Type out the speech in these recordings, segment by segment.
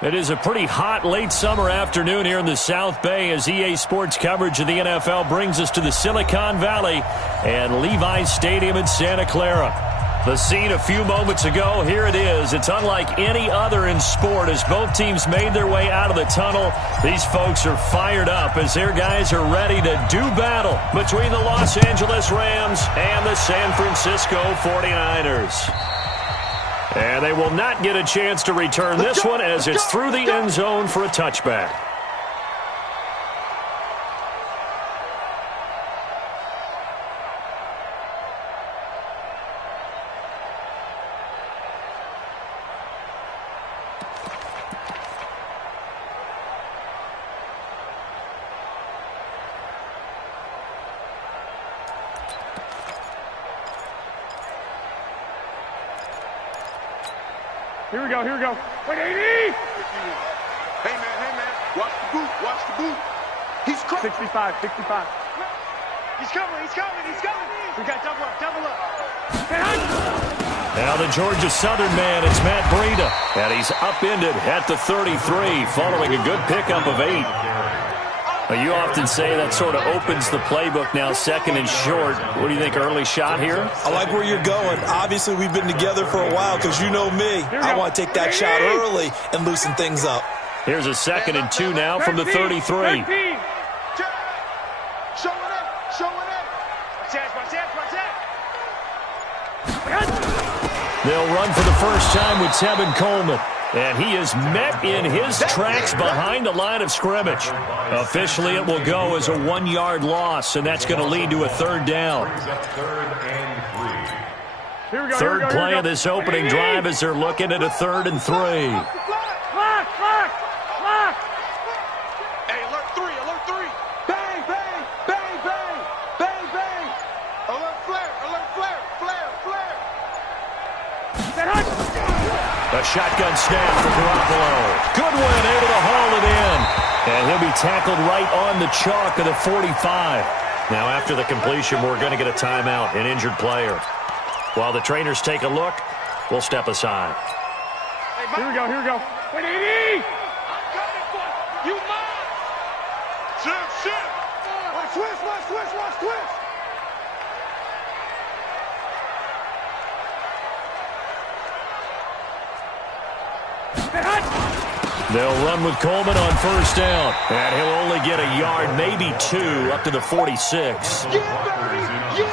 It is a pretty hot late summer afternoon here in the South Bay as EA Sports coverage of the NFL brings us to the Silicon Valley and Levi's Stadium in Santa Clara. The scene a few moments ago, here it is. It's unlike any other in sport as both teams made their way out of the tunnel. These folks are fired up as their guys are ready to do battle between the Los Angeles Rams and the San Francisco 49ers. And they will not get a chance to return this one as it's through the end zone for a touchback. Here we go, here we go. Wait, 80! Hey, man. Watch the boot, watch the boot. He's crazy. 65. He's coming. We got double up. Now the Georgia Southern man, it's Matt Breida. And he's upended at the 33 following a good pickup of 8. Well, you often say that sort of opens the playbook now, second and short. What do you think, early shot here? I like where you're going. Obviously, we've been together for a while because you know me. I want to take that shot early and loosen things up. Here's a 2nd and 2 now from the 33. Show it up. They'll run for the first time with Tevin Coleman. And he is met in his tracks behind the line of scrimmage. Officially, it will go as a 1-yard loss, and that's going to lead to a 3rd down. Third play of this opening drive as they're looking at a 3rd and 3. Hey, alert 3. Bang. Alert flare. A shotgun snap for Garoppolo. Goodwin able to haul it in. And he'll be tackled right on the chalk of the 45. Now after the completion, we're going to get a timeout, an injured player. While the trainers take a look, we'll step aside. Here we go. Wait, 80! I'm coming for you. You mine. Shit. Watch twist. They'll run with Coleman on 1st down. And he'll only get a yard, maybe 2, up to the 46.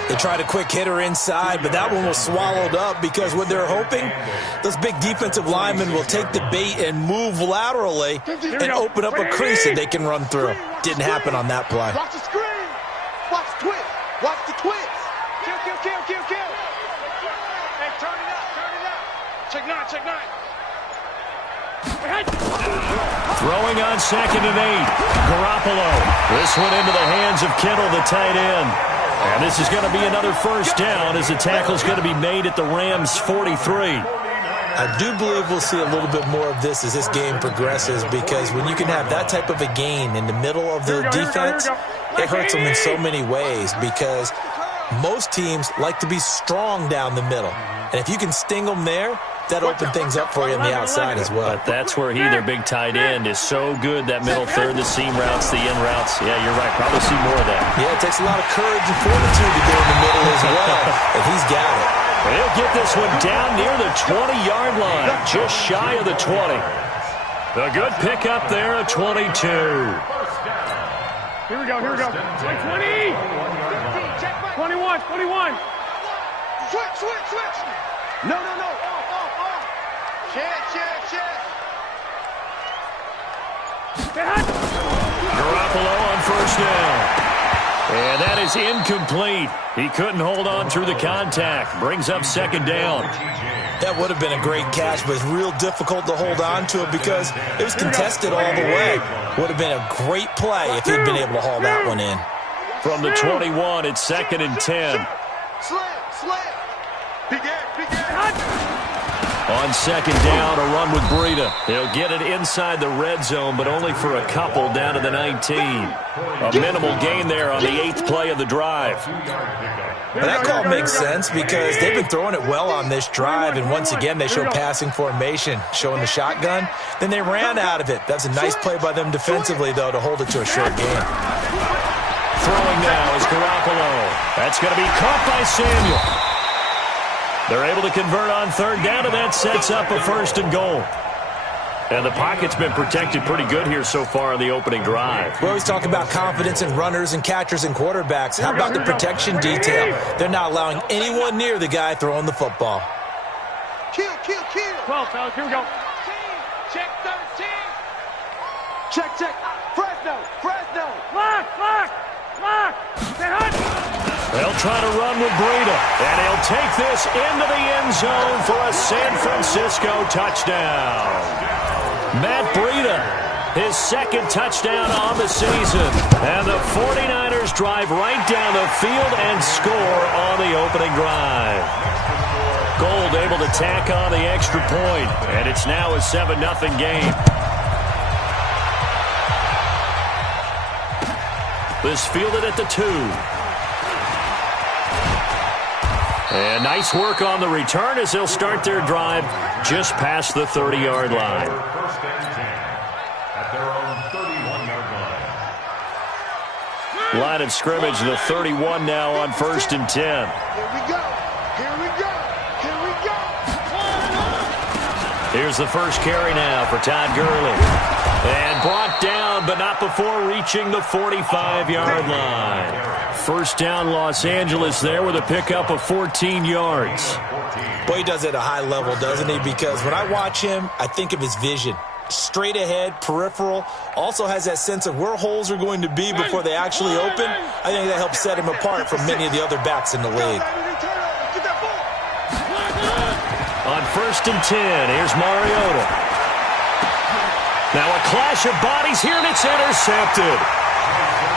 They tried a quick hitter inside, but that one was swallowed up because what they're hoping, those big defensive linemen will take the bait and move laterally and open up a crease that they can run through. Didn't happen on that play. Watch the screen. Watch the twist. Kill. Hey, turn it up. Check 9. Throwing on 2nd and 8. Garoppolo. This one into the hands of Kittle, the tight end. And this is going to be another 1st down as the tackle's going to be made at the Rams' 43. I do believe we'll see a little bit more of this as this game progresses because when you can have that type of a gain in the middle of the defense, it hurts them in so many ways because most teams like to be strong down the middle. And if you can sting them there, that open things up for you on the outside as well. But that's where their big tight end, is so good, that middle third, the seam routes, the in routes. Yeah, you're right. Probably see more of that. Yeah, it takes a lot of courage and fortitude to go in the middle as well, and he's got it. He'll get this one down near the 20-yard line, just shy of the 20. A good pickup there, a 22. Here we go. Wait, 20! 21. Switch. No. Check. Garoppolo on 1st down. And that is incomplete. He couldn't hold on through the contact. Brings up 2nd down. That would have been a great catch, but it's real difficult to hold on to it because it was contested all the way. Would have been a great play if he'd been able to haul that one in. From the 21, it's 2nd and 10. Slam. He got. On second down, a run with Breida. He'll get it inside the red zone, but only for a couple down to the 19. A minimal gain there on the 8th play of the drive. Well, that call makes sense because they've been throwing it well on this drive, and once again they show passing formation, showing the shotgun. Then they ran out of it. That's a nice play by them defensively, though, to hold it to a short gain. Throwing now is Garoppolo. That's going to be caught by Samuel. They're able to convert on third down, and that sets up a 1st and goal. And the pocket's been protected pretty good here so far on the opening drive. We always talk about confidence in runners and catchers and quarterbacks. How about the protection detail? They're not allowing anyone near the guy throwing the football. Kill. 12, fellas, here we go. Check 13. Check. Fresno. Lock. Stay hot. They'll try to run with Breida, and he'll take this into the end zone for a San Francisco touchdown. Matt Breida, his 2nd touchdown on the season. And the 49ers drive right down the field and score on the opening drive. Gold able to tack on the extra point, and it's now a 7-0 game. This fielded at the 2. And nice work on the return as they'll start their drive just past the 30-yard line. First and 10 at their own 31-yard line. Line of scrimmage, the 31 now on 1st and 10. Here we go. Here's the first carry now for Todd Gurley. And brought down, but not before reaching the 45-yard line. First down, Los Angeles there with a pickup of 14 yards. Boy, he does it at a high level, doesn't he? Because when I watch him, I think of his vision. Straight ahead, peripheral, also has that sense of where holes are going to be before they actually open. I think that helps set him apart from many of the other backs in the league. On 1st and 10, here's Mariota. Now a clash of bodies here, and it's intercepted.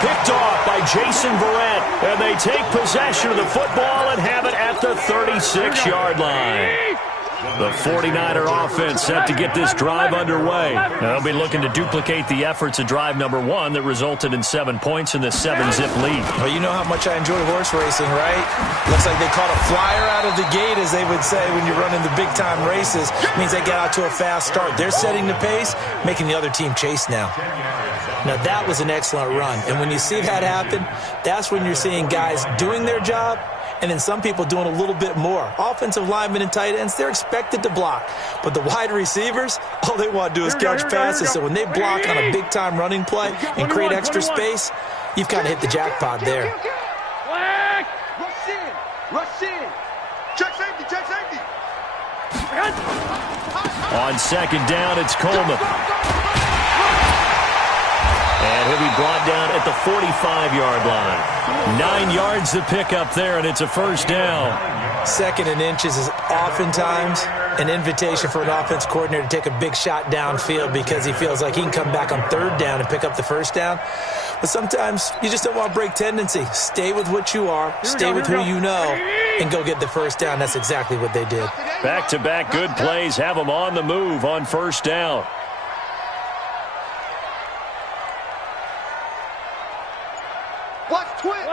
Picked off by Jason Verrett, and they take possession of the football and have it at the 36-yard line. The 49er offense set to get this drive underway. They'll be looking to duplicate the efforts of drive number 1 that resulted in 7 points in this 7-zip lead. Well, you know how much I enjoy horse racing, right? Looks like they caught a flyer out of the gate, as they would say when you're running the big-time races. It means they get out to a fast start. They're setting the pace, making the other team chase now. Now, that was an excellent run. And when you see that happen, that's when you're seeing guys doing their job, and then some people doing a little bit more. Offensive linemen and tight ends, they're expected to block. But the wide receivers, all they want to do is catch passes. So when they block on a big-time running play and create extra space, you've kind of hit the jackpot there. Rush in. Check safety. On second down, it's Coleman. And he'll be brought down at the 45-yard line. 9 yards to pick up there, and it's a first down. 2nd and inches is oftentimes an invitation for an offense coordinator to take a big shot downfield because he feels like he can come back on 3rd down and pick up the first down. But sometimes you just don't want to break tendency. Stay with what you are, stay with who you know, and go get the first down. That's exactly what they did. Back-to-back good plays have them on the move on first down. Watch twist.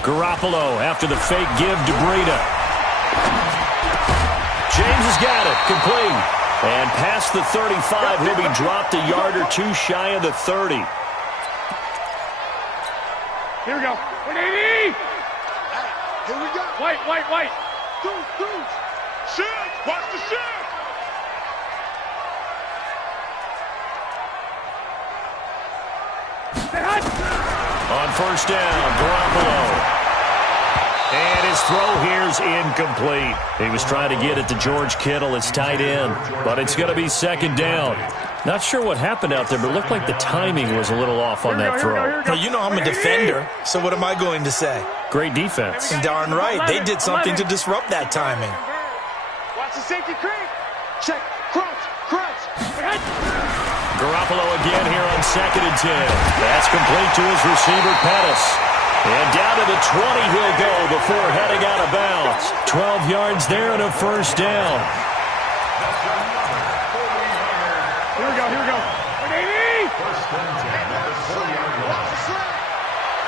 Garoppolo after the fake give to Breida. James has got it. Complete. And past the 35, he'll be dropped a yard or 2 shy of the 30. Here we go. 180. Here we go. White. Deuce. Shift. Watch the shift. On first down, Garoppolo. And his throw here's incomplete. He was trying to get it to George Kittle, his tight end. But it's going to be second down. Not sure what happened out there, but it looked like the timing was a little off on that throw. Well, you know I'm a defender, so what am I going to say? Great defense. Darn right. They did something to disrupt that timing. Watch the safety creep. Check. Crunch. Garoppolo again here on 2nd and 10. That's complete to his receiver, Pettis. And down to the 20 he'll go before heading out of bounds. 12 yards there and a first down. Here we go, here we go. Davey!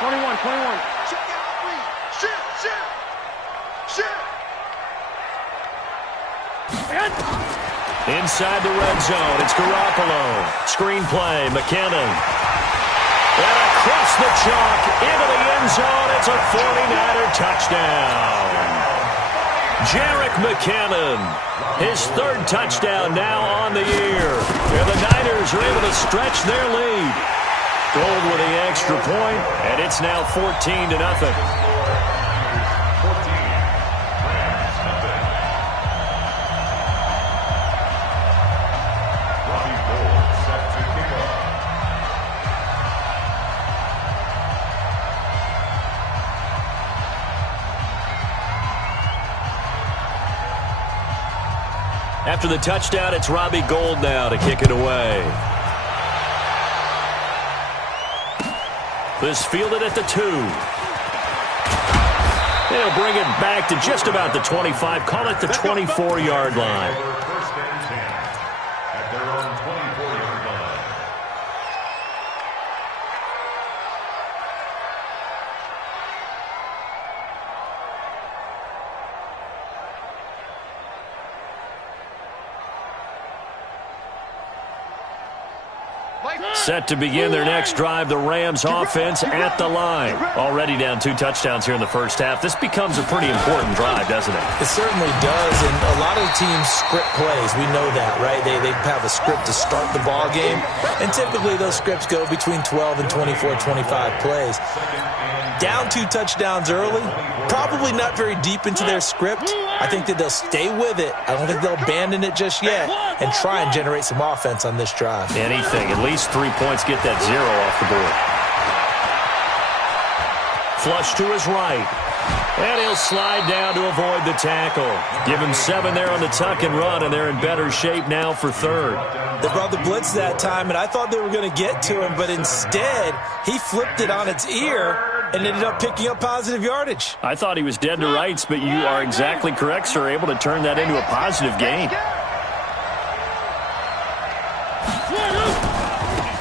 21, 21. Check out three. Shit. Inside the red zone, it's Garoppolo. Screen play, McKinnon. And across the chalk, into the end zone, it's a 49er touchdown. Jerick McKinnon, his 3rd touchdown now on the year. And the Niners are able to stretch their lead. Gold with the extra point, and it's now 14-0. After the touchdown, it's Robbie Gould now to kick it away. This fielded at the 2. They'll bring it back to just about the 25. Call it the 24-yard line. First and 10 at their own 24-yard line. Set to begin their next drive, the Rams offense at the line. Already down 2 touchdowns here in the first half. This becomes a pretty important drive, doesn't it? It certainly does, and a lot of teams script plays. We know that, right? They have a script to start the ball game, and typically those scripts go between 12 and 24, 25 plays. Down 2 touchdowns early, probably not very deep into their script. I think that they'll stay with it. I don't think they'll abandon it just yet and try and generate some offense on this drive. Anything, at least 3 points, get that 0 off the board. Flush to his right. And he'll slide down to avoid the tackle. Give him 7 there on the tuck and run, and they're in better shape now for 3rd. They brought the blitz that time, and I thought they were going to get to him, but instead, he flipped it on its ear and ended up picking up positive yardage. I thought he was dead to rights, but you are exactly correct, sir. Able to turn that into a positive gain.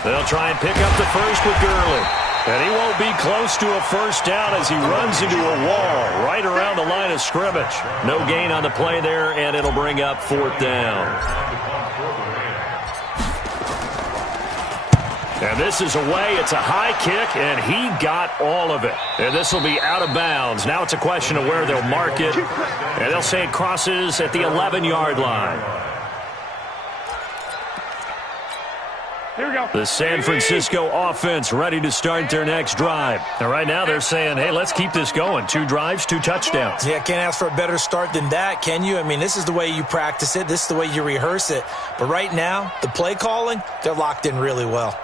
They'll try and pick up the first with Gurley. And he won't be close to a first down as he runs into a wall right around the line of scrimmage. No gain on the play there, and it'll bring up 4th down. And this is away. It's a high kick, and he got all of it. And this will be out of bounds. Now it's a question of where they'll mark it. And they'll say it crosses at the 11-yard line. Here we go. The San Francisco offense ready to start their next drive. And right now they're saying, hey, let's keep this going. 2 drives, 2 touchdowns. Yeah, can't ask for a better start than that, can you? I mean, this is the way you practice it. This is the way you rehearse it. But right now, the play calling, they're locked in really well.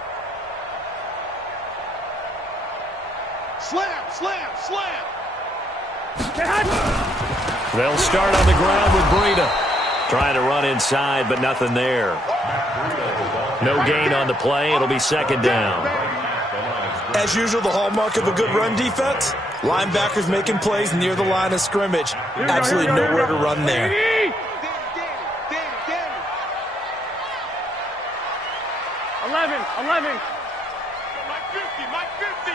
Slam. They'll start on the ground with Breida. Trying to run inside, but nothing there. No gain on the play. It'll be 2nd down. As usual, the hallmark of a good run defense, linebackers making plays near the line of scrimmage. Absolutely nowhere to run there. Danny. 11. Mike 50.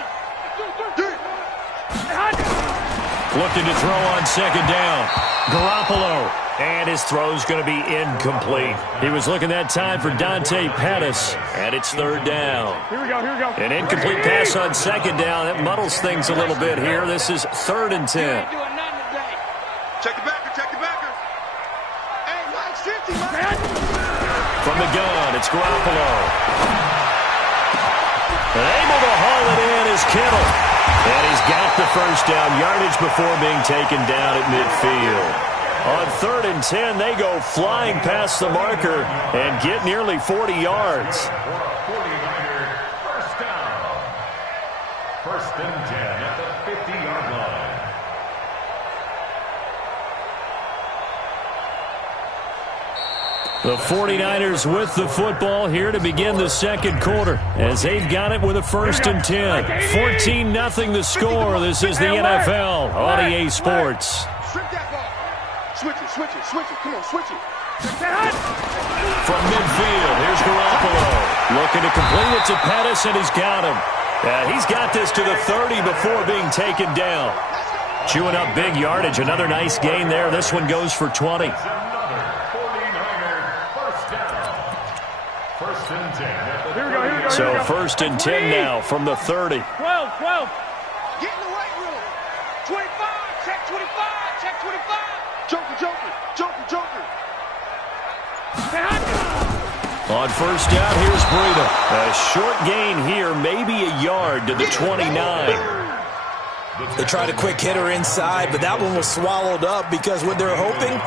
Looking to throw on 2nd down. Garoppolo. And his throw's going to be incomplete. He was looking that time for Dante Pettis. And it's 3rd down. Here we go. An incomplete pass on 2nd down. That muddles things a little bit here. This is 3rd and 10. Check the backer. Hey, Mike's 50, man. From the gun, it's Garoppolo. And able to haul it in is Kittle. And he's got the first down yardage before being taken down at midfield. On 3rd and 10, they go flying past the marker and get nearly 40 yards. First down. 1st and 10 at the 50-yard line. The 49ers with the football here to begin the second quarter as they've got it with a 1st and 10. 14-0 the score. This is the NFL on EA Sports. Switch it. Come on, switch it. From midfield, here's Garoppolo. Looking to complete it to Pettis, and he's got him. He's got this to the 30 before being taken down. Chewing up big yardage. Another nice gain there. This one goes for 20. So 1st and 10 now from the 30. 12. Get in the right room. 25. Check 25. Check 25. Joker. On 1st down, here's Breida. A short gain here, maybe a yard to the 29. They tried a quick hitter inside, but that one was swallowed up because what they're hoping,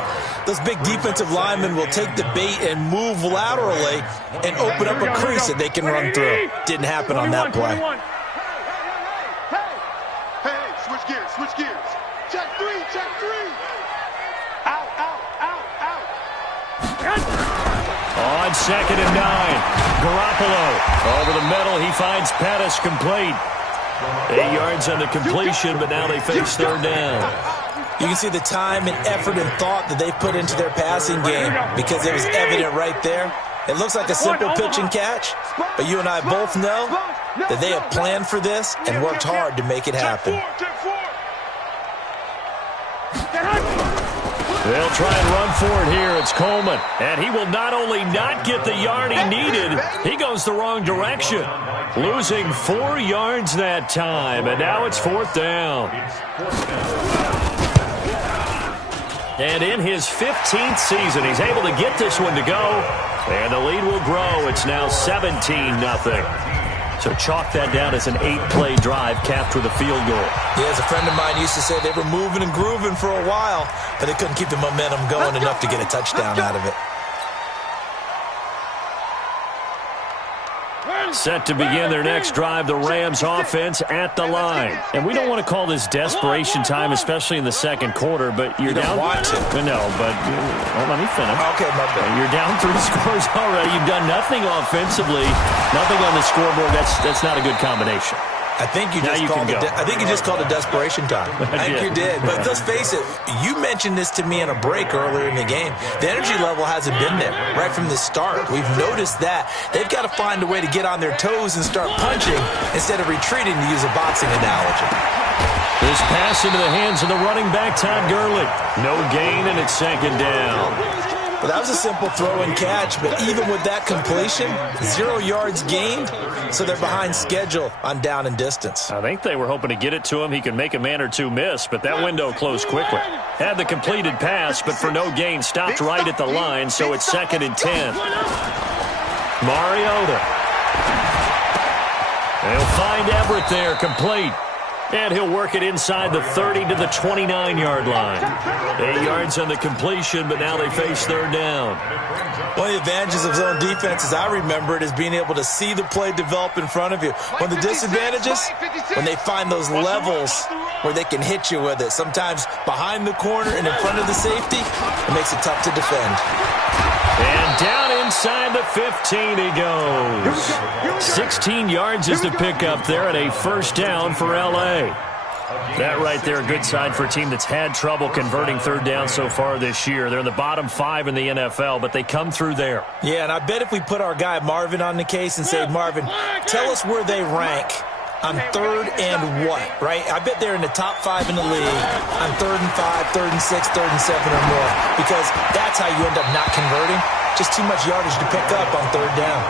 those big defensive linemen will take the bait and move laterally and open up a crease that they can run through. Didn't happen on that play. Hey, switch gears. Check three. Out. On 2nd and 9, Garoppolo. Over the middle, he finds Pettis complete. 8 yards on the completion, but now they face 3rd down. You can see the time and effort and thought that they put into their passing game because it was evident right there. It looks like a simple pitch and catch, but you and I both know that they have planned for this and worked hard to make it happen. They'll try and run for it here. It's Coleman. And he will not only not get the yard he needed, he goes the wrong direction. Losing 4 yards that time. And now it's 4th down. And in his 15th season, he's able to get this one to go. And the lead will grow. It's now 17-0. So chalk that down as an 8-play drive capped with a field goal. Yeah, as a friend of mine used to say, they were moving and grooving for a while, but they couldn't keep the momentum going enough to get a touchdown out of it. Set to begin their next drive, the Rams offense at the line. And we don't want to call this desperation time, especially in the second quarter, but you're down. You don't want to. No, but let me finish. Okay, my bad. You're down 3 scores already. You've done nothing offensively, nothing on the scoreboard. That's not a good combination. I think you just called it desperation time. I think you did. But let's face it, you mentioned this to me in a break earlier in the game. The energy level hasn't been there right from the start. We've noticed that. They've got to find a way to get on their toes and start punching instead of retreating, to use a boxing analogy. This pass into the hands of the running back, Todd Gurley. No gain, and it's 2nd down. Well, that was a simple throw and catch, but even with that completion, 0 yards gained, so they're behind schedule on down and distance. I think they were hoping to get it to him. He could make a man or two miss, but that window closed quickly. Had the completed pass, but for no gain, stopped right at the line, so it's 2nd and 10. Mariota. They'll find Everett there, complete. And he'll work it inside the 30 to the 29-yard line. 8 yards on the completion, but now they face 3rd down. One of the advantages of zone defense, as I remember it, is being able to see the play develop in front of you. One of the disadvantages, when they find those levels where they can hit you with it. Sometimes behind the corner and in front of the safety, it makes it tough to defend. And down inside the 15 he goes. 16 yards is the pickup there, and a 1st down for L.A. That right there, a good sign for a team that's had trouble converting 3rd down so far this year. They're in the bottom 5 in the NFL, but they come through there. Yeah, and I bet if we put our guy Marvin on the case and say, Marvin, tell us where they rank on 3rd and what, right? I bet they're in the top 5 in the league on 3rd and 5, 3rd and 6, 3rd and 7 or more, because that's how you end up not converting. Just too much yardage to pick up on 3rd down.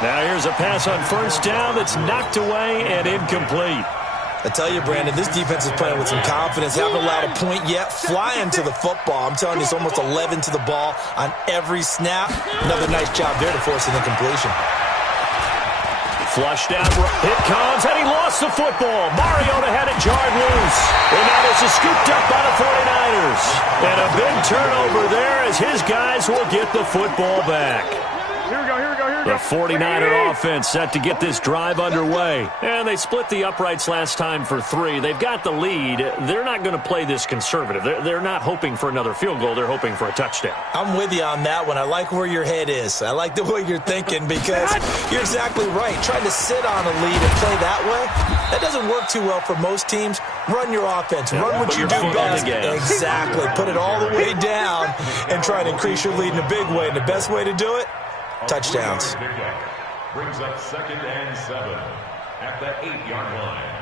Now here's a pass on 1st down that's knocked away and incomplete. I tell you, Brandon, this defense is playing with some confidence. Haven't allowed a point yet. Flying to the football. I'm telling you, it's almost 11 to the ball on every snap. Another nice job there to force an incompletion. Flushed out. It comes, and he lost the football. Mariota had it jarred loose. And now this is scooped up by the 49ers. And a big turnover there as his guys will get the football back. The 49er offense set to get this drive underway. And they split the uprights last time for 3. They've got the lead. They're not going to play this conservative. They're not hoping for another field goal. They're hoping for a touchdown. I'm with you on that one. I like where your head is. I like the way you're thinking because you're exactly right. Trying to sit on a lead and play that way, that doesn't work too well for most teams. Run your offense. Run what you do best. Exactly. Put it all the way down and try to increase your lead in a big way. And the best way to do it, touchdowns. Brings up 2nd and 7 at the 8-yard line.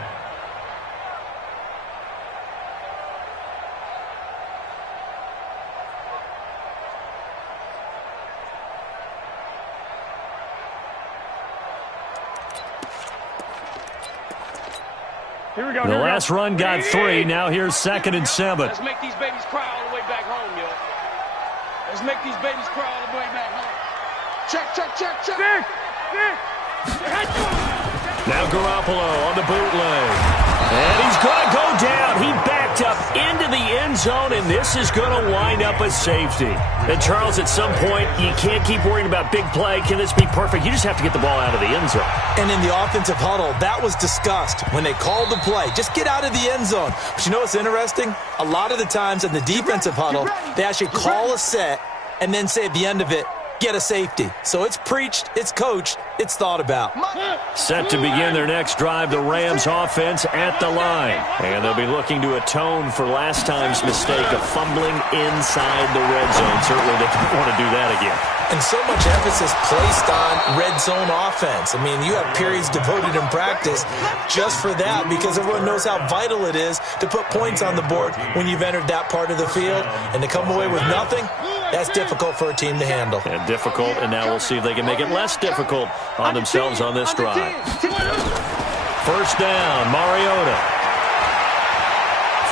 The last run got 3. Now here's 2nd and 7. Let's make these babies cry all the way back home, yo. Let's make these babies cry all the way back home. Check. Now Garoppolo on the bootleg. And he's going to go down. He backed up into the end zone, and this is going to wind up a safety. And, Charles, at some point, you can't keep worrying about big play. Can this be perfect? You just have to get the ball out of the end zone. And in the offensive huddle, that was discussed when they called the play. Just get out of the end zone. But you know what's interesting? A lot of the times in the defensive huddle, they actually call a set and then say at the end of it, get a safety. So it's preached, it's coached, it's thought about. Set to begin their next drive, the Rams offense at the line. And they'll be looking to atone for last time's mistake of fumbling inside the red zone. Certainly they don't want to do that again. And so much emphasis placed on red zone offense. I mean, you have periods devoted in practice just for that because everyone knows how vital it is to put points on the board when you've entered that part of the field. And to come away with nothing, that's difficult for a team to handle. And difficult, and now we'll see if they can make it less difficult on themselves on this drive. First down, Mariota.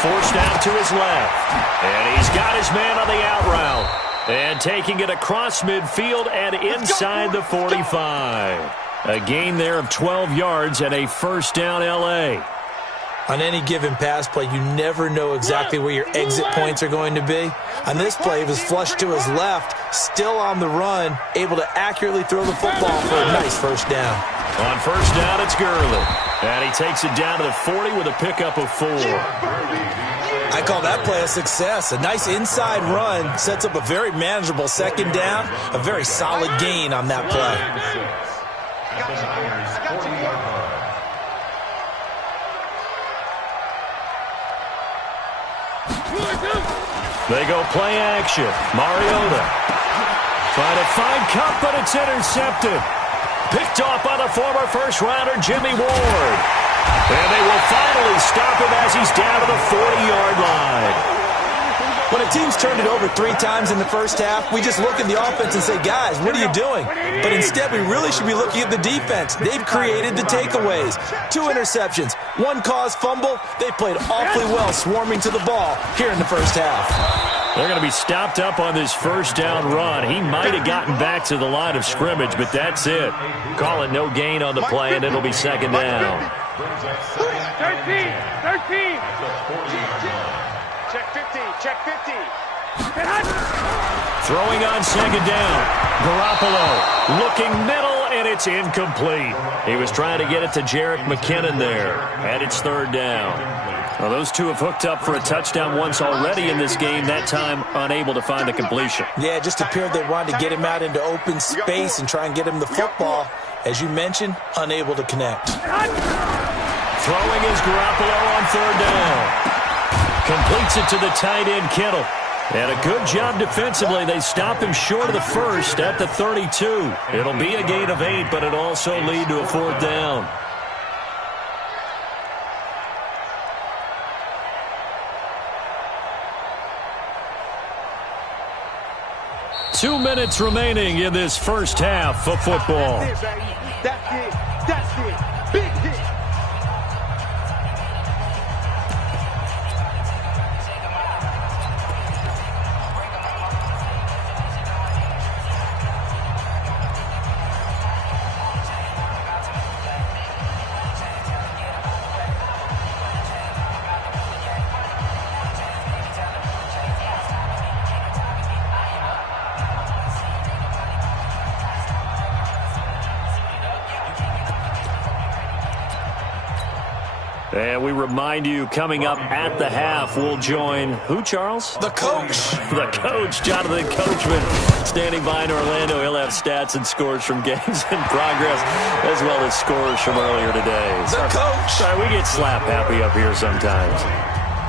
Forced out to his left. And he's got his man on the out route. And taking it across midfield and inside the 45. A gain there of 12 yards and a first down L.A. On any given pass play, you never know exactly where your exit points are going to be. On this play, it was flushed to his left, still on the run, able to accurately throw the football for a nice first down. On first down, it's Gurley. And he takes it down to the 40 with a pickup of 4. I call that play a success. A nice inside run sets up a very manageable second down, a very solid gain on that play. They go play action. Mariota trying to find Cup, but it's intercepted. Picked off by the former first-rounder Jimmy Ward. And they will finally stop him as he's down to the 40-yard line. When a team's turned it over 3 times in the first half, we just look at the offense and say, guys, what are you doing? But instead, we really should be looking at the defense. They've created the takeaways. 2 interceptions, 1 caused fumble. They played awfully well swarming to the ball here in the first half. They're going to be stopped up on this first down run. He might have gotten back to the line of scrimmage, but that's it. Call it no gain on the play, and it'll be second down. 13. Check 50, check 50. Throwing on second down. Garoppolo looking middle, and it's incomplete. He was trying to get it to Jerick McKinnon there, and it's third down. Well, those two have hooked up for a touchdown once already in this game, that time unable to find the completion. Yeah, it just appeared they wanted to get him out into open space and try and get him the football. As you mentioned, unable to connect. Throwing is Garoppolo on third down. Completes it to the tight end, Kittle. And a good job defensively. They stop him short of the first at the 32. It'll be a gain of 8, but it'll also lead to a fourth down. Two minutes remaining in this first half of football. That's it. Big hit. And we remind you, coming up at the half, we'll join who, Charles? The coach. The coach, Jonathan Coachman, standing by in Orlando. He'll have stats and scores from games in progress, as well as scores from earlier today. The coach. Sorry, we get slap happy up here sometimes.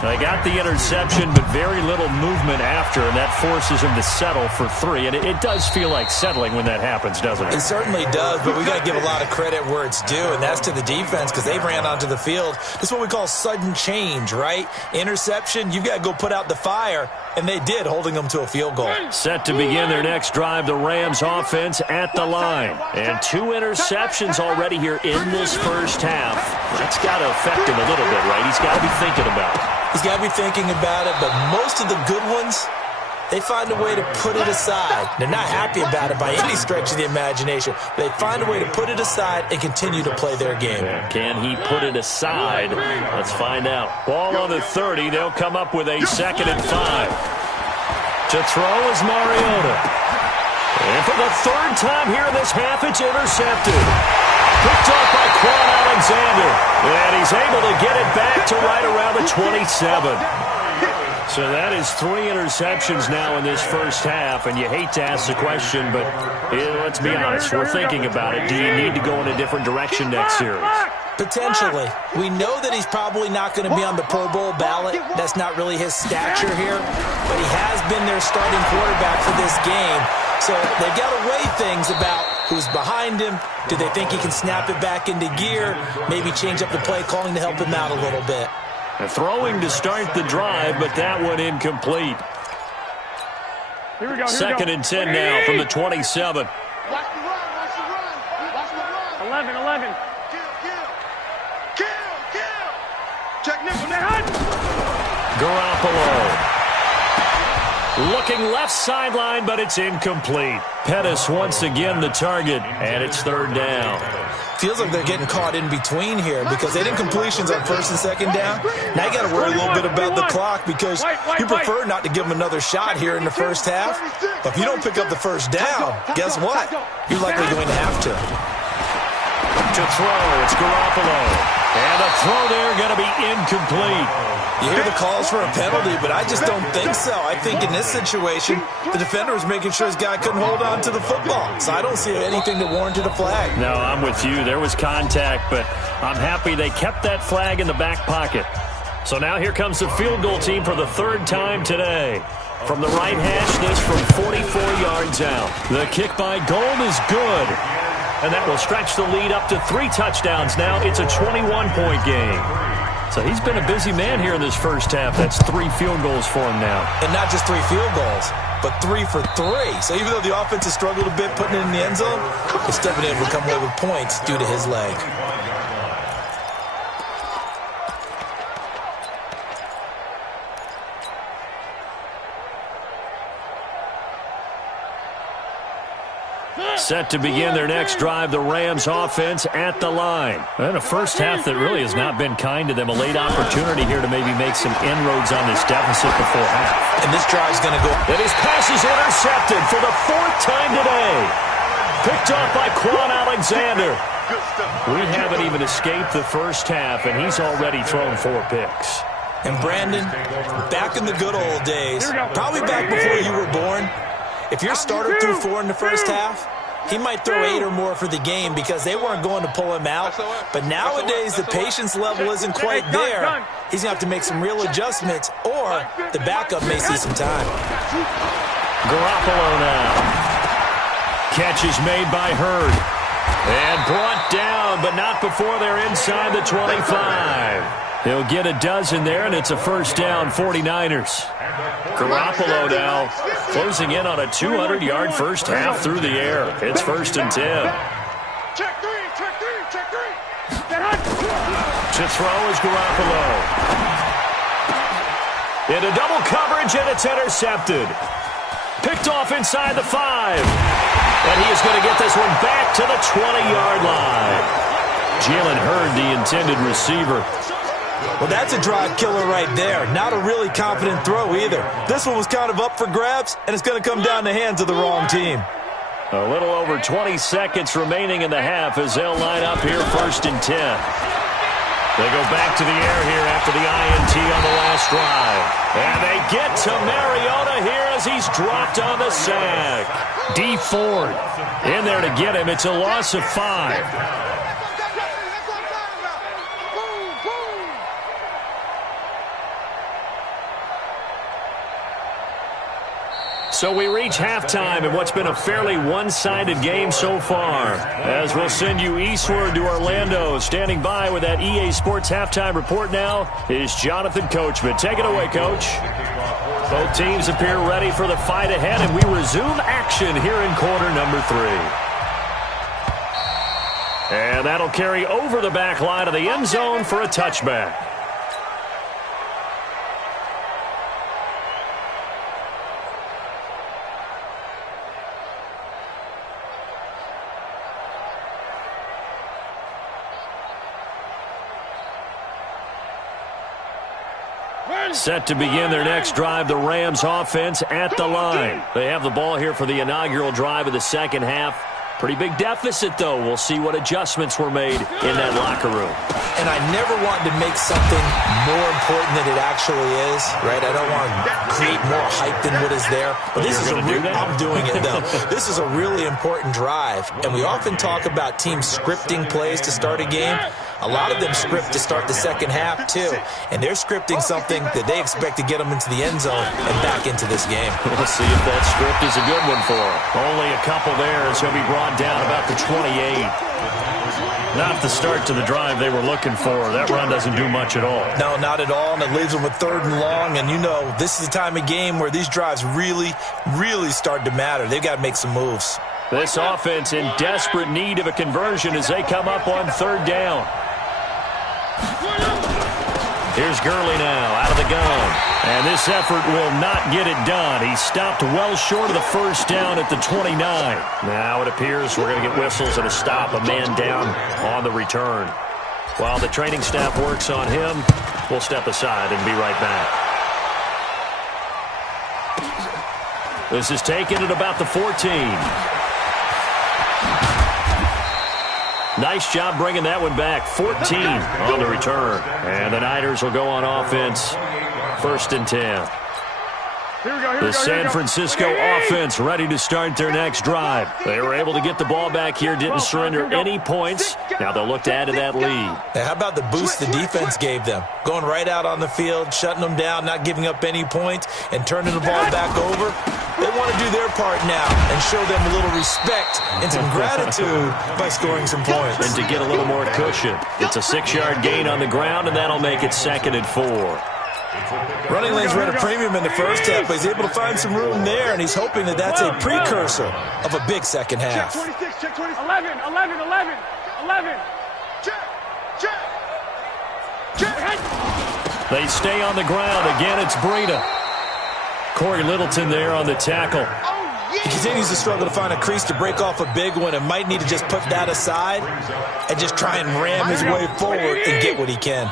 They got the interception, but very little movement after, and that forces him to settle for 3. And it does feel like settling when that happens, doesn't it? It certainly does, but we got to give a lot of credit where it's due, and that's to the defense because they ran onto the field. This is what we call sudden change, right? Interception, you've got to go put out the fire, and they did, holding them to a field goal. Set to begin their next drive, the Rams offense at the line. And 2 interceptions already here in this first half. That's got to affect him a little bit, right? He's got to be thinking about it. He's got to be thinking about it, but most of the good ones, they find a way to put it aside. They're not happy about it by any stretch of the imagination. They find a way to put it aside and continue to play their game. Can he put it aside? Let's find out. Ball on the 30. They'll come up with a 2nd and 5. To throw is Mariota. And for the 3rd time here in this half, it's intercepted. Picked off by Quan Alexander. And he's able to get it back to right around the 27. So that is 3 interceptions now in this first half. And you hate to ask the question, but let's be honest. We're thinking about it. Do you need to go in a different direction next series? Potentially. We know that he's probably not going to be on the Pro Bowl ballot. That's not really his stature here. But he has been their starting quarterback for this game. So they've got to weigh things about who's behind him. Do they think he can snap it back into gear? Maybe change up the play calling to help him out a little bit. Throwing to start the drive, but that one incomplete. Here we go. 2nd and 10 now from the 27. Watch the run, watch the run, watch the run. 11. Kill. Check nickel, Garoppolo. Looking left sideline, but it's incomplete. Pettis once again the target, and it's 3rd down. Feels like they're getting caught in between here because they did completions on 1st and 2nd down. Now you got to worry a little bit about the clock because you prefer not to give them another shot here in the first half. But if you don't pick up the 1st down, guess what? You're likely going to have to. To throw, it's Garoppolo. And the throw there going to be incomplete. You hear the calls for a penalty, but I just don't think so. I think in this situation, the defender was making sure his guy couldn't hold on to the football. So I don't see anything that warranted a flag. No, I'm with you. There was contact, but I'm happy they kept that flag in the back pocket. So now here comes the field goal team for the 3rd time today. From the right hash, this from 44 yards out. The kick by Gold is good. And that will stretch the lead up to 3 touchdowns now. It's a 21-point game. So he's been a busy man here in this first half. That's 3 field goals for him now. And not just 3 field goals, but 3 for 3. So even though the offense has struggled a bit putting it in the end zone, he's still been able to come away with points due to his leg. Set to begin their next drive, the Rams offense at the line. And a first half that really has not been kind to them. A late opportunity here to maybe make some inroads on this deficit before half. And this drive's going to go. And his pass is intercepted for the 4th time today. Picked off by Quan Alexander. We haven't even escaped the first half, and he's already thrown 4 picks. And Brandon, back in the good old days, probably back before you were born, if your starter threw 4 in the first half, he might throw 8 or more for the game because they weren't going to pull him out. But nowadays, the patience level isn't quite there. He's going to have to make some real adjustments, or the backup may see some time. Garoppolo now. Catch is made by Hurd. And brought down, but not before they're inside the 25. He'll get a dozen there, and it's a first down, 49ers. Garoppolo now closing in on a 200-yard first half through the air. It's 1st and 10. Check three. To throw is Garoppolo. Into double coverage, and it's intercepted. Picked off inside the 5. And he is going to get this one back to the 20-yard line. Jalen Hurd, the intended receiver. Well, that's a drive killer right there. Not a really confident throw either. This one was kind of up for grabs, and it's going to come down the hands of the wrong team. A little over 20 seconds remaining in the half as they'll line up here 1st and 10. They go back to the air here after the INT on the last drive. And they get to Mariota here as he's dropped on the sack. D Ford in there to get him. It's a loss of 5. So we reach halftime in what's been a fairly one-sided game so far. As we'll send you eastward to Orlando. Standing by with that EA Sports halftime report now is Jonathan Coachman. Take it away, Coach. Both teams appear ready for the fight ahead, and we resume action here in quarter number 3. And that'll carry over the back line of the end zone for a touchback. Set to begin their next drive, the Rams offense at the line. They have the ball here for the inaugural drive of the second half. Pretty big deficit, though. We'll see what adjustments were made in that locker room. And I never want to make something more important than it actually is, right? I don't want to create more hype than what is there. But this is I'm doing it, though. This is a really important drive. And we often talk about teams scripting plays to start a game. A lot of them script to start the second half, too. And they're scripting something that they expect to get them into the end zone and back into this game. We'll see if that script is a good one for him. Only a couple there as he'll be brought down about the 28. Not the start to the drive they were looking for. That run doesn't do much at all. No, not at all, and it leaves them with 3rd and long. And, you know, this is the time of game where these drives really, really start to matter. They've got to make some moves. This offense in desperate need of a conversion as they come up on 3rd down. Here's Gurley now out of the gun. And this effort will not get it done. He stopped well short of the first down at the 29. Now it appears we're going to get whistles and a stop, a man down on the return. While the training staff works on him, we'll step aside and be right back. This is taken at about the 14. Nice job bringing that one back. 14 on the return. And the Niners will go on offense. 1st and 10. The San Francisco offense ready to start their next drive. They were able to get the ball back here, didn't surrender any points. Now they'll look to add to that lead. Hey, how about the boost the defense gave them? Going right out on the field, shutting them down, not giving up any points, and turning the ball back over. They want to do their part now and show them a little respect and some gratitude by scoring some points. And to get a little more cushion. It's a 6-yard gain on the ground, and that'll make it 2nd and 4. Running lanes were at a premium in the first half, but he's able to find some room there, and he's hoping that that's a precursor of a big second half. Check 26, check 26. 11. Check. They stay on the ground. Again, it's Breida. Corey Littleton there on the tackle. He continues to struggle to find a crease to break off a big one and might need to just put that aside and just try and ram his way forward and get what he can.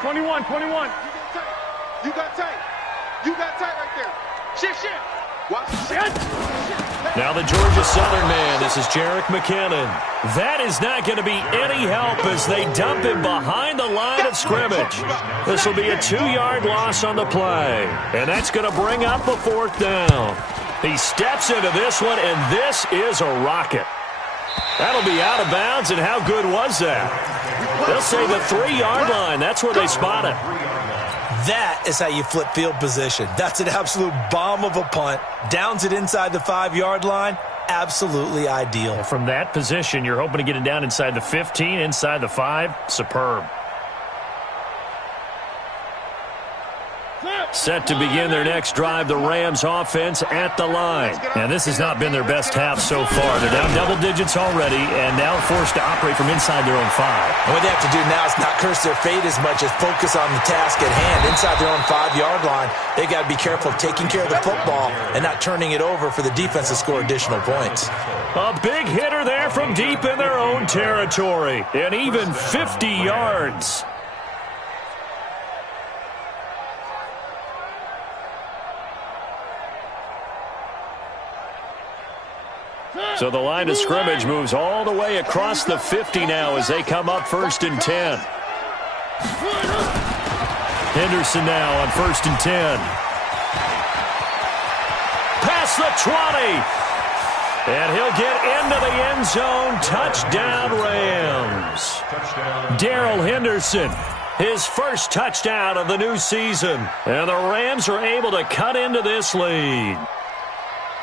21. You got tight right there. Shift. Watch. Now the Georgia Southern man. This is Jerick McKinnon. That is not going to be any help as they dump him behind the line of scrimmage. This will be a 2-yard loss on the play. And that's going to bring up a 4th down. He steps into this one, and this is a rocket. That'll be out of bounds, and how good was that? They'll say the 3-yard line. That's where they spot it. That is how you flip field position. That's an absolute bomb of a punt. Downs it inside the 5-yard line. Absolutely ideal. From that position, you're hoping to get it down inside the 15, inside the 5. Superb. Set to begin their next drive, the Rams offense at the line. And this has not been their best half so far. They're down double digits already and now forced to operate from inside their own 5. And what they have to do now is not curse their fate as much as focus on the task at hand. Inside their own 5-yard line, they got to be careful of taking care of the football and not turning it over for the defense to score additional points. A big hitter there from deep in their own territory. And even 50 yards. So the line of scrimmage moves all the way across the 50 now as they come up 1st and 10. Henderson now on 1st and 10. Past the 20. And he'll get into the end zone. Touchdown, Rams. Darrell Henderson, his first touchdown of the new season. And the Rams are able to cut into this lead.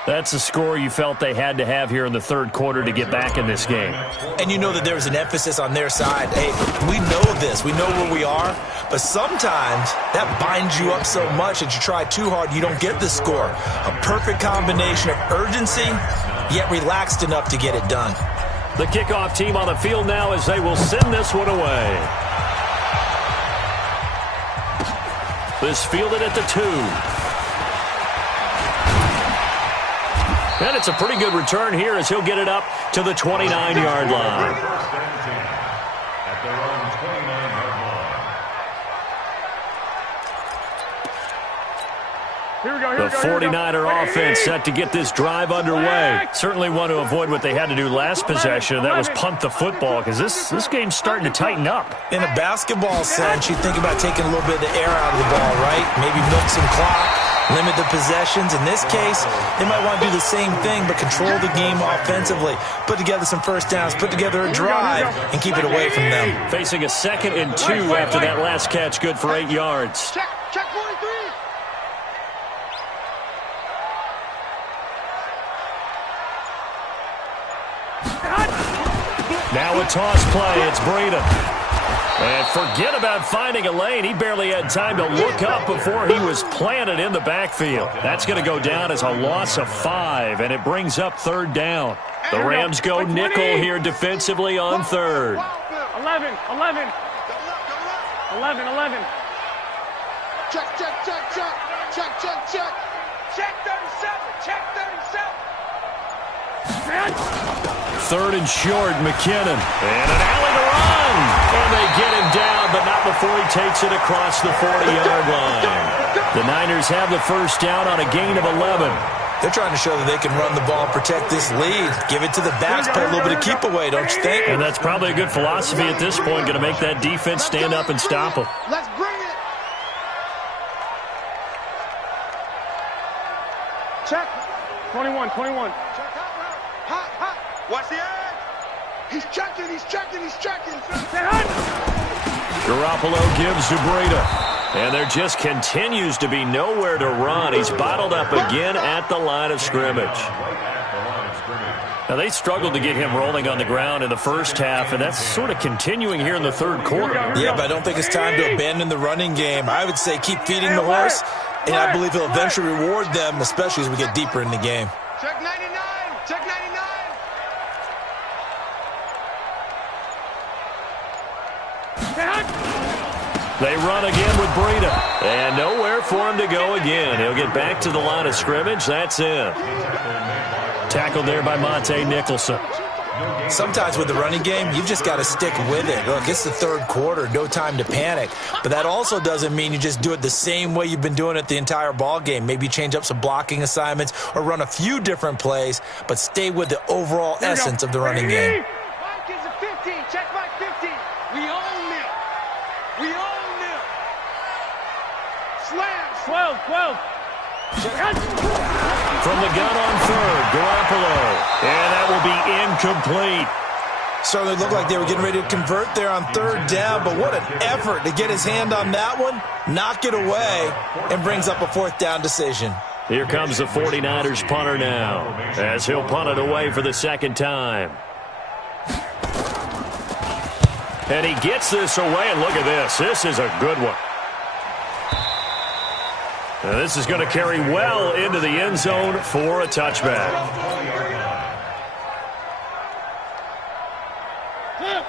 That's a score you felt they had to have here in the third quarter to get back in this game. And you know that there was an emphasis on their side. Hey, we know this. We know where we are. But sometimes that binds you up so much that you try too hard, you don't get the score. A perfect combination of urgency, yet relaxed enough to get it done. The kickoff team on the field now as they will send this one away. This fielded at the 2. And it's a pretty good return here as he'll get it up to the 29-yard line. At their own 29-yard line. Here we go, here The we go, here we go. 49er offense set to get this drive underway. Certainly want to avoid what they had to do last possession, and that was punt the football, because this game's starting to tighten up. In a basketball sense, you think about taking a little bit of the air out of the ball, right? Maybe milk some clock. Limit the possessions. In this case, they might want to do the same thing, but control the game offensively. Put together some first downs, put together a drive, and keep it away from them. Facing a 2nd and 2 after that last catch, good for 8 yards. Check 43. Now a toss play. It's Breida. And forget about finding a lane. He barely had time to look up before he was planted in the backfield. That's going to go down as a loss of 5, and it brings up 3rd down. The Rams go nickel here defensively on 3rd. 11. 11. Check. Check 37. Check 37. 3rd and short, McKinnon. And an alley to run. And they get him down, but not before he takes it across the 40-yard line. The Niners have the first down on a gain of 11. They're trying to show that they can run the ball and protect this lead. Give it to the backs, play a little bit of keep away, don't you think? And that's probably a good philosophy at this point, going to make that defense stand up and stop them. Let's bring it. Check. 21. Hot. Watch the edge. He's checking. Garoppolo gives to Breida. And there just continues to be nowhere to run. He's bottled up again at the line of scrimmage. Now, they struggled to get him rolling on the ground in the first half, and that's sort of continuing here in the third quarter. Yeah, but I don't think it's time to abandon the running game. I would say keep feeding the horse, and I believe he'll eventually reward them, especially as we get deeper in the game. Check 99. Check 99. They run again with Breida. And nowhere for him to go again. He'll get back to the line of scrimmage. That's it. Tackled there by Monte Nicholson. Sometimes with the running game, you've just got to stick with it. Look, it's the third quarter, no time to panic. But that also doesn't mean you just do it the same way you've been doing it the entire ball game. Maybe change up some blocking assignments or run a few different plays, but stay with the overall essence of the running game. Mike is a 15. Check Mike 15. We own them. Slam. 12. From the gun on 3rd, Garoppolo. And that will be incomplete. Certainly looked like they were getting ready to convert there on 3rd down, but what an effort to get his hand on that one, knock it away, and brings up a 4th down decision. Here comes the 49ers punter now, as he'll punt it away for the 2nd time. And he gets this away, and look at this. This is a good one. Now this is going to carry well into the end zone for a touchback.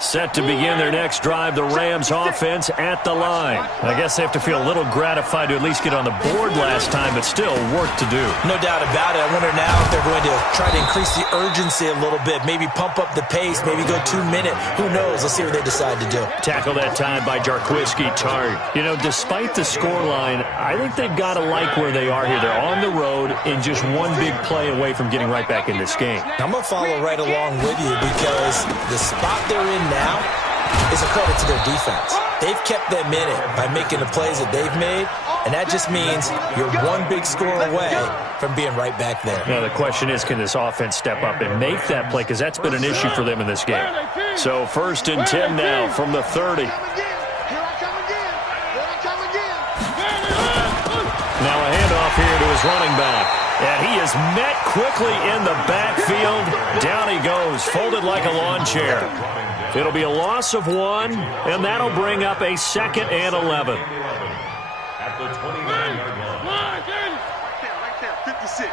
Set to begin their next drive, the Rams offense at the line. I guess they have to feel a little gratified to at least get on the board last time, but still work to do. No doubt about it. I wonder now if they're going to try to increase the urgency a little bit, maybe pump up the pace, maybe go 2-minute. Who knows? Let's see what they decide to do. Tackle that time by Jarquiski Tart. You know, despite the scoreline, I think they've got to like where they are here. They're on the road and just one big play away from getting right back in this game. I'm going to follow right along with you because the spot they're in now, is a credit to their defense. They've kept them in it by making the plays that they've made, and that just means you're one big score away from being right back there. Now, the question is, can this offense step up and make that play? Because that's been an issue for them in this game. So 1st and 10 now from the 30. Now a handoff here to his running back. And he is met quickly in the backfield. Down he goes, folded like a lawn chair. It'll be a loss of 1, and that'll bring up a 2nd and 11. At the 29-yard line. Right there, 56. I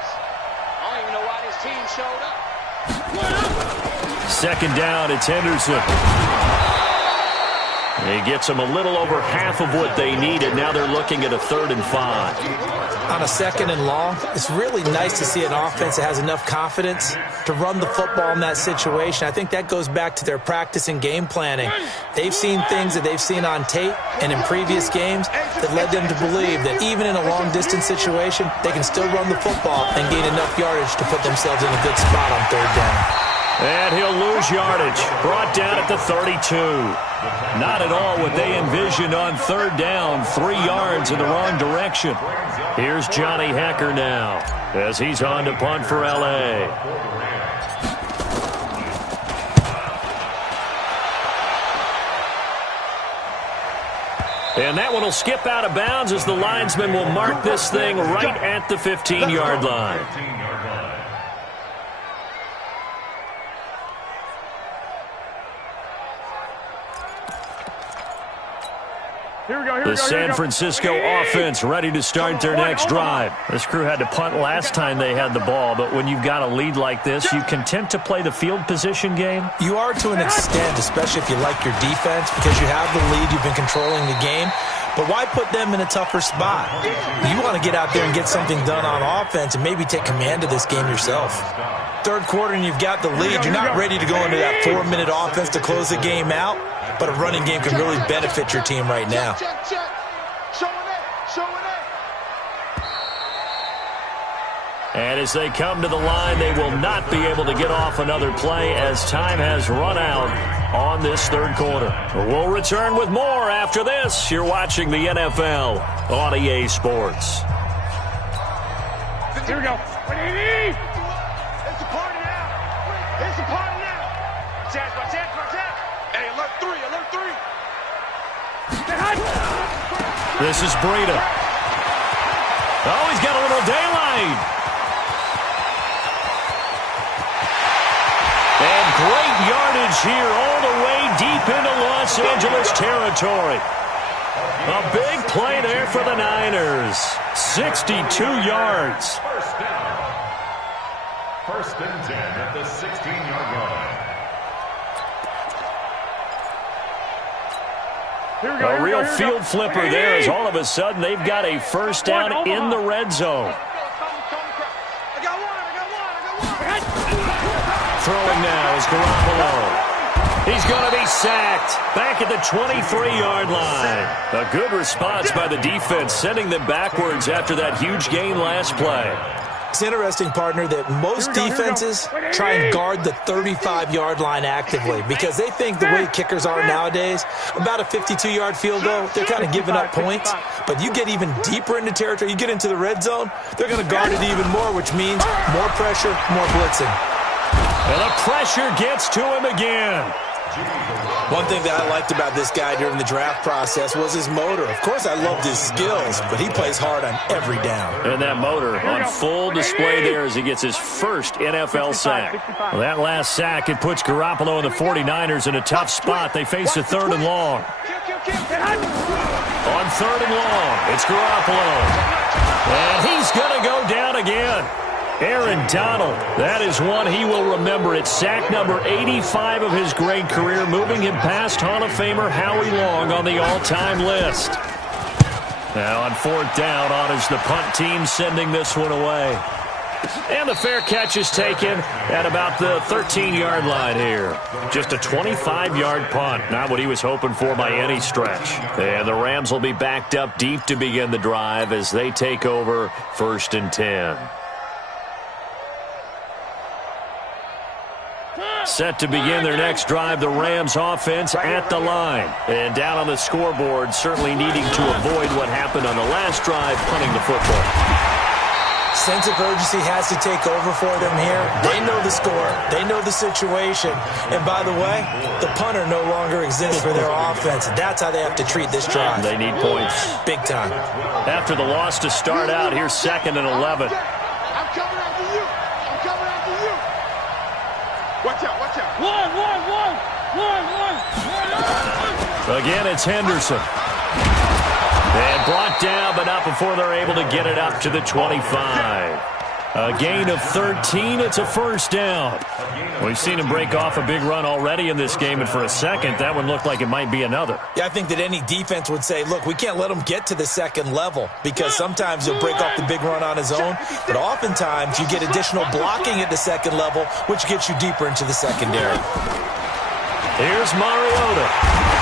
don't even know why this team showed up. 2nd down, it's Henderson. He gets them a little over half of what they needed. Now they're looking at a 3rd and 5. On a 2nd and long, it's really nice to see an offense that has enough confidence to run the football in that situation. I think that goes back to their practice and game planning. They've seen things that they've seen on tape and in previous games that led them to believe that even in a long-distance situation, they can still run the football and gain enough yardage to put themselves in a good spot on 3rd down. And he'll lose yardage. Brought down at the 32. Not at all what they envisioned on 3rd down. 3 yards in the wrong direction. Here's Johnny Hecker now as he's on to punt for L.A. And that one will skip out of bounds as the linesman will mark this thing right at the 15-yard line. The San Francisco offense ready to start their next drive. This crew had to punt last time they had the ball, but when you've got a lead like this, you content to play the field position game? You are to an extent, especially if you like your defense, because you have the lead, you've been controlling the game. But why put them in a tougher spot? You want to get out there and get something done on offense and maybe take command of this game yourself. 3rd quarter and you've got the lead. You're not ready to go into that 4-minute offense to close the game out, but a running game can really benefit your team right now. And as they come to the line, they will not be able to get off another play as time has run out on this 3rd quarter. We'll return with more after this. You're watching the NFL on EA Sports. Here we go. It's the party now. It's the party now. Attack. Hey, alert 3. This is Breida. Oh, he's got a little daylight. And great yardage here all the way deep into Los Angeles territory. A big play there for the Niners. 62 yards. 1st and 10 at the 16-yard line. A real field flipper there as all of a sudden they've got a 1st down in the red zone. Throwing now is Garoppolo. He's going to be sacked back at the 23-yard line. A good response by the defense, sending them backwards after that huge gain last play. It's interesting, partner, that most defenses try and guard the 35-yard line actively because they think the way kickers are nowadays, about a 52-yard field goal, they're kind of giving up points. But you get even deeper into territory, you get into the red zone, they're going to guard it even more, which means more pressure, more blitzing. And the pressure gets to him again. One thing that I liked about this guy during the draft process was his motor. Of course, I loved his skills, but he plays hard on every down. And that motor on full display there as he gets his first NFL sack. Well, that last sack, it puts Garoppolo and the 49ers in a tough spot. They face a 3rd and long. On 3rd and long, it's Garoppolo. And he's going to go down again. Aaron Donald, that is one he will remember. It's sack number 85 of his great career, moving him past Hall of Famer Howie Long on the all-time list. Now on 4th down, on is the punt team sending this one away. And the fair catch is taken at about the 13-yard line here. Just a 25-yard punt, not what he was hoping for by any stretch. And the Rams will be backed up deep to begin the drive as they take over 1st and 10. Set to begin their next drive, the Rams offense at the line. And down on the scoreboard, certainly needing to avoid what happened on the last drive, punting the football. Sense of urgency has to take over for them here. They know the score. They know the situation. And by the way, the punter no longer exists for their offense. That's how they have to treat this drive. They need points. Big time. After the loss to start out, here's 2nd and 11. I'm coming after you. I'm coming after you. Watch out, watch out. One. Again, it's Henderson. And brought down, but not before they're able to get it up to the 25. A gain of 13. It's a first down. We've seen him break off a big run already in this game, and for a second, that one looked like it might be another. Yeah, I think that any defense would say, look, we can't let him get to the second level because sometimes he'll break off the big run on his own, but oftentimes you get additional blocking at the second level, which gets you deeper into the secondary. Here's Mariota.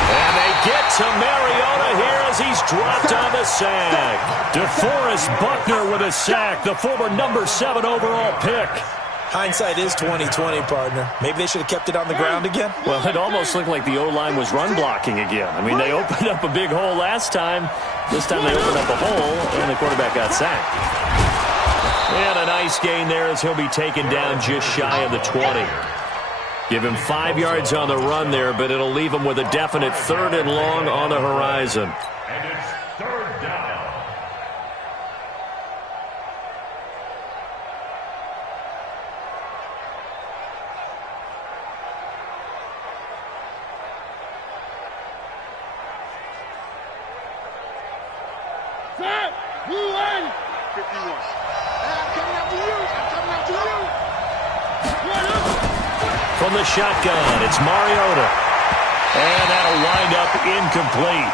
And they get to Mariota here as he's dropped on the sack. DeForest Buckner with a sack, the former number 7 overall pick. Hindsight is 20/20, partner. Maybe they should have kept it on the ground again. Well, it almost looked like the O-line was run blocking again. I mean, they opened up a big hole last time. This time they opened up a hole, and the quarterback got sacked. And a nice gain there as he'll be taken down just shy of the 20. Give him 5 yards on the run there, but it'll leave him with a definite 3rd and long on the horizon. And it's 3rd down. Set. Blue line. 51. I'm coming after you. I'm coming after you. From the shotgun, it's Mariota. And that'll wind up incomplete.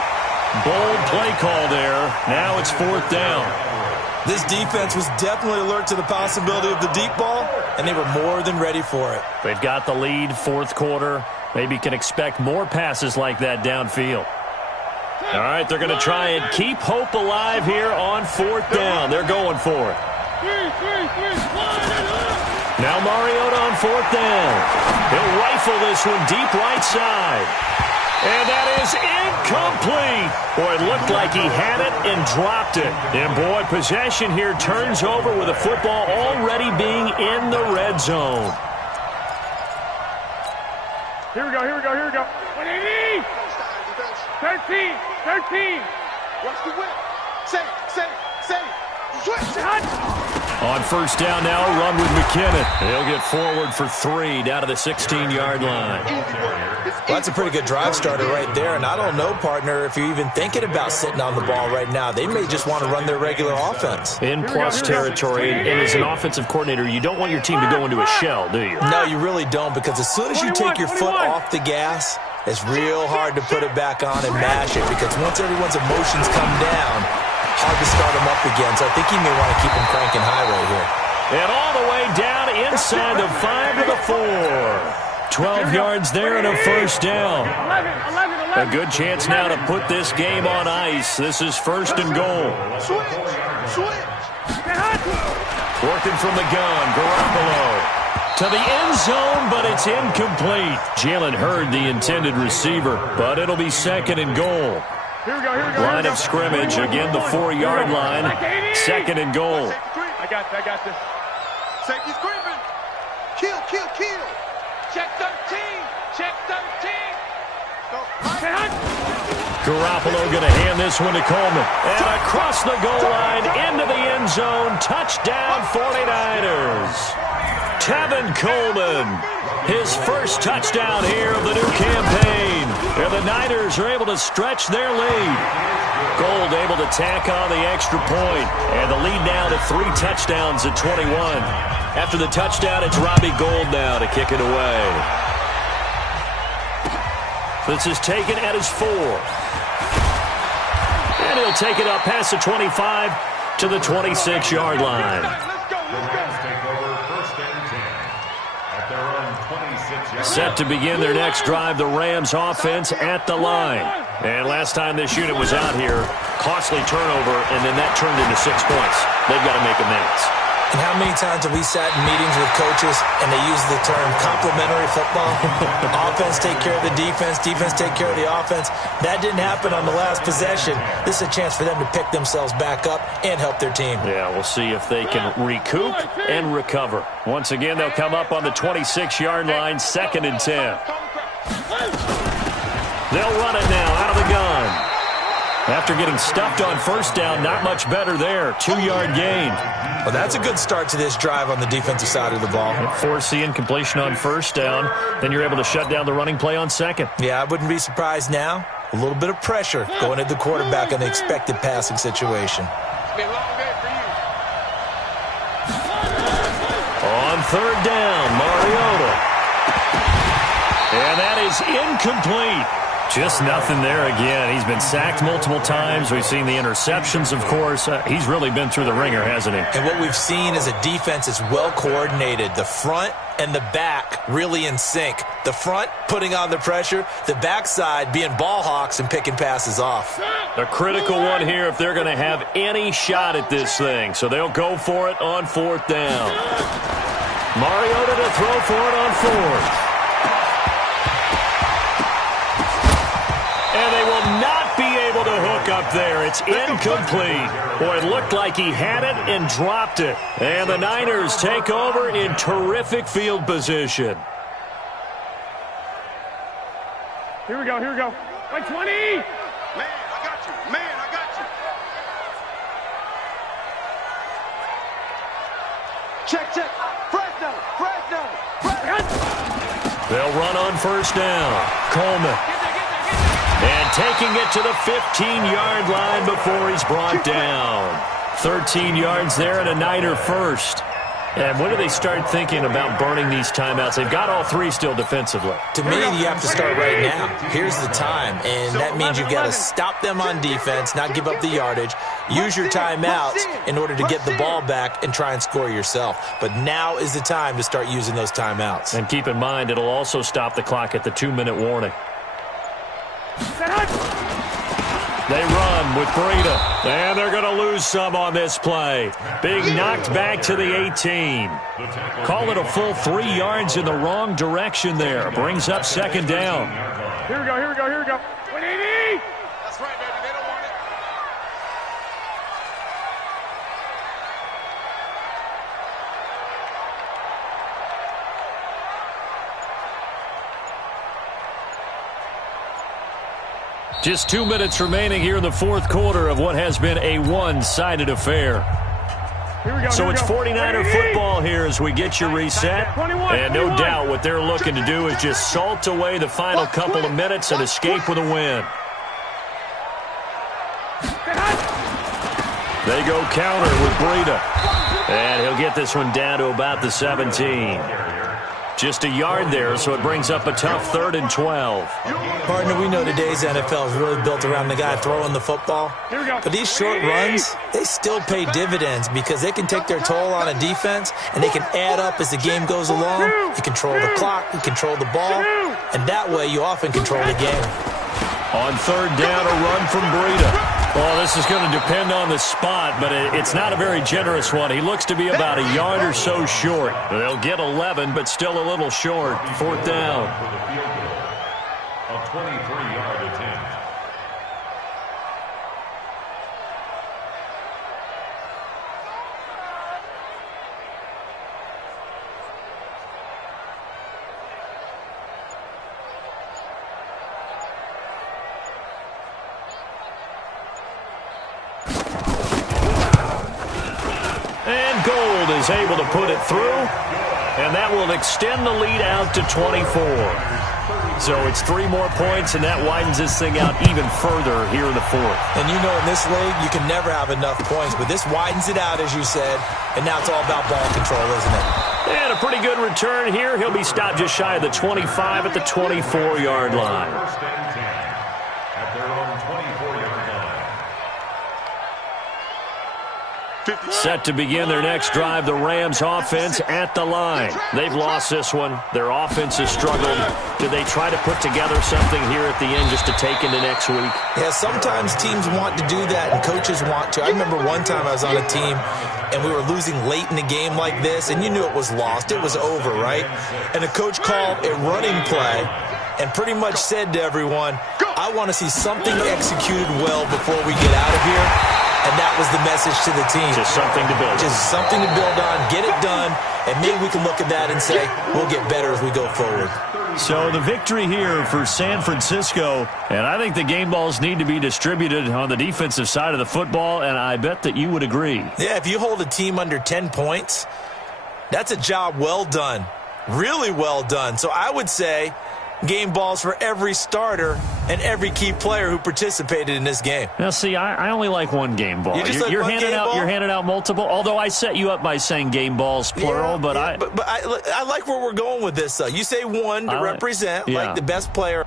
Bold play call there. Now it's 4th down. This defense was definitely alert to the possibility of the deep ball, and they were more than ready for it. They've got the lead, 4th quarter. Maybe can expect more passes like that downfield. All right, they're going to try and keep hope alive here on 4th down. They're going for it. Now Mariota on 4th down. He'll rifle this one deep right side. And that is incomplete. Boy, it looked like he had it and dropped it. And boy, possession here turns over with the football already being in the red zone. Here we go. 180. 13. Watch the whip. Say it. Switch. On 1st down now, run with McKinnon. He'll get forward for 3 down to the 16-yard line. Well, that's a pretty good drive starter right there, and I don't know, partner, if you're even thinking about sitting on the ball right now. They may just want to run their regular offense. In plus territory, and as an offensive coordinator, you don't want your team to go into a shell, do you? No, you really don't, because as soon as you take your foot off the gas, it's real hard to put it back on and mash it, because once everyone's emotions come down, hard to start them up again. So I think you may want to keep them cranking high right here. And all the way down inside the 5 to the 4. 12 yards there and a 1st down. 11. A good chance now to put this game on ice. This is 1st and goal. Switch. Working from the gun, Garoppolo. To the end zone, but it's incomplete. Jalen Hurd, the intended receiver, but it'll be 2nd and goal. Here we go. Line of scrimmage, again the 4-yard line. 2nd and goal. I got this. Safety's creeping. Kill. Check 13. Garoppolo going to hand this one to Coleman. And across the goal line, into the end zone. Touchdown 49ers. Tevin Coleman, his first touchdown here of the new campaign. And the Niners are able to stretch their lead. Gold able to tack on the extra point. And the lead now to 3 touchdowns at 21. After the touchdown, it's Robbie Gould now to kick it away. This is taken at his 4. And he'll take it up past the 25 to the 26-yard line. Set to begin their next drive, the Rams offense at the line. And last time this unit was out here, costly turnover, and then that turned into 6 points. They've got to make amends. And how many times have we sat in meetings with coaches and they use the term complementary football? Offense take care of the defense, defense take care of the offense. That didn't happen on the last possession. This is a chance for them to pick themselves back up and help their team. Yeah, we'll see if they can recoup and recover. Once again, they'll come up on the 26-yard line, 2nd and 10. They'll run it now out of the gun. After getting stuffed on first down, not much better there. 2-yard gain. Well, that's a good start to this drive on the defensive side of the ball. Force the incompletion on first down. Then you're able to shut down the running play on second. Yeah, I wouldn't be surprised now. A little bit of pressure going at the quarterback in the expected passing situation. It's been a long day for you. On 3rd down, Mariota. And that is incomplete. Just nothing there again. He's been sacked multiple times. We've seen the interceptions, of course. He's really been through the ringer, hasn't he? And what we've seen is a defense that's well coordinated. The front and the back really in sync. The front putting on the pressure, the backside being ball hawks and picking passes off. A critical one here if they're going to have any shot at this thing. So they'll go for it on 4th down. Mariota to throw for it on 4th. And they will not be able to hook up there. It's incomplete. Boy, it looked like he had it and dropped it. And the Niners take over in terrific field position. Here we go, here we go. Like 20! Man, I got you. Man, I got you. Check, check. Fresno, Fresno, Fresno. They'll run on first down. Coleman. And taking it to the 15-yard line before he's brought down. 13 yards there and a Niner first. And when do they start thinking about burning these timeouts? They've got all 3 still defensively. To me, you have to start right now. Here's the time, and that means you've got to stop them on defense, not give up the yardage. Use your timeouts in order to get the ball back and try and score yourself. But now is the time to start using those timeouts. And keep in mind, it'll also stop the clock at the 2-minute warning. They run with Breida, and they're going to lose some on this play. Big knocked back to the 18. Call it a full 3 yards in the wrong direction there. Brings up 2nd down. Here we go, here we go, here we go. 180! That's right, baby. They don't want it. Just 2 minutes remaining here in the 4th quarter of what has been a one-sided affair. Here we go, So here we it's go. 49er football here as we get you reset. And no doubt what they're looking to do is just salt away the final couple of minutes and escape with a win. They go counter with Breida. And he'll get this one down to about the 17. Just a yard there, so it brings up a tough 3rd and 12. Partner, we know today's NFL is really built around the guy throwing the football. But these short runs, they still pay dividends because they can take their toll on a defense and they can add up as the game goes along. You control the clock, you control the ball, and that way you often control the game. On 3rd down, a run from Breida. Well, this is going to depend on the spot, but it's not a very generous one. He looks to be about a yard or so short. They'll get 11, but still a little short. 4th down. A 23-yard attempt. And Gold is able to put it through, and that will extend the lead out to 24. So it's 3 more points, and that widens this thing out even further here in the 4th. And you know in this league, you can never have enough points, but this widens it out, as you said, and now it's all about ball control, isn't it? And a pretty good return here. He'll be stopped just shy of the 25 at the 24-yard line. First and 10 at their own 24-yard line. Set to begin their next drive, the Rams offense at the line. They've lost this one. Their offense has struggled. Do they try to put together something here at the end just to take into next week? Yeah, sometimes teams want to do that and coaches want to. I remember one time I was on a team and we were losing late in the game like this, and you knew it was lost. It was over, right? And the coach called a running play and pretty much said to everyone, I want to see something executed well before we get out of here. And that was the message to the team. Just something to build on. Just something to build on, get it done, and maybe we can look at that and say, we'll get better as we go forward. So the victory here for San Francisco, and I think the game balls need to be distributed on the defensive side of the football, and I bet that you would agree. Yeah, if you hold a team under 10 points, that's a job well done, really well done. So I would say game balls for every starter and every key player who participated in this game. Now, see, I only like one game ball. You're handing out multiple, although I set you up by saying game balls, plural. Yeah, but I like where we're going with this, though. You say one to represent, like the best player.